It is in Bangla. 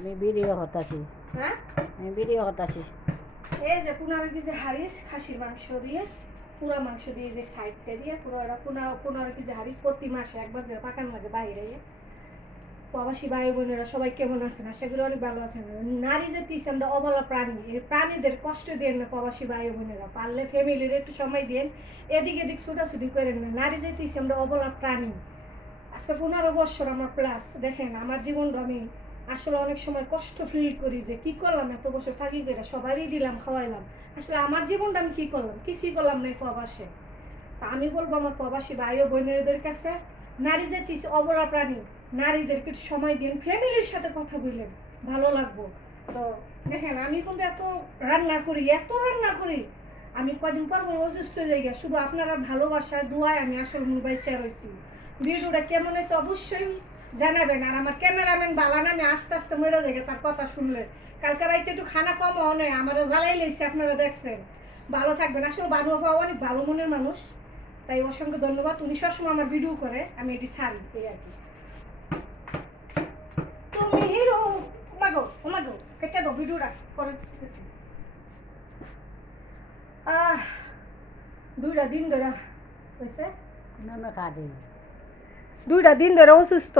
আমি ভিডিও করতেছি। হ্যাঁ, আমি ভিডিও করতেছি। এই যে 15 কেজি হারিস খাসির মাংস দিয়ে, পুরা মাংস দিয়ে যে সাইডটা দিয়ে পুরো 15 কেজি হারিস প্রতি মাসে একবার করে পাকান লাগে বাইরে। প্রবাসী ভাই বোনেরা সবাই কেমন আছেন? আশা করি অনেক ভালো আছেন। নারী জাতি আমরা অবলা প্রাণী, এই প্রাণীদের কষ্ট দেন না প্রবাসী ভাই বোনেরা, পারলে ফ্যামিলির একটু সময় দেন, এদিক এদিক ছুটাছুটি করেন না। নারী জাতি আমরা অবলা প্রাণী। আজকে 15 বছর আমার প্লাস, দেখেন আমার জীবনটা আমি আসলে অনেক সময় কষ্ট ফিল করি যে কি করলাম, এত বছর চাকরি করে সবারই দিলাম, খাওয়াইলাম, আসলে আমার জীবনটা আমি কি করলাম? কিছুই করলাম না প্রবাসে। তা আমি বলবো আমার প্রবাসী ভাই ও বোনেদের কাছে, নারী জাতি অবলা প্রাণী, নারীদেরকে একটু সময় দিন, ফ্যামিলির সাথে কথা বললেন, ভালো লাগবো। তো দেখেন আমি কিন্তু এত রান্না করি, আমি কদিন পর অসুস্থ হয়ে যাই, শুধু আপনারা ভালোবাসায় দোয়ায় আমি আসলে মোবাইল চেয়ার হয়েছি। ভিডিওটা কেমন হয়েছে অবশ্যই জানাবেন। আর আমার ক্যামেরাম্যান বালান, আমি আস্তে আস্তে মরে যাই তার কথা শুনলে। কালকে রাইতে একটু খানা কম অনেক আমার জ্বালাই লেগেছে, আপনারা দেখছেন। ভালো থাকবেন। আসলে বানু বাবা অনেক ভালো মনের মানুষ, তাই অসংখ্য ধন্যবাদ। উনি সবসময় আমার ভিডিও করে, আমি এটি ছাড়ি এই আর কি। তুমি হিরো ওমাগো কেটে দাও ভিডিওটা পরে। আহ 2টা দিন ধরে হয়েছে, না না কাটে। 2টা দিন ধরে অসুস্থ।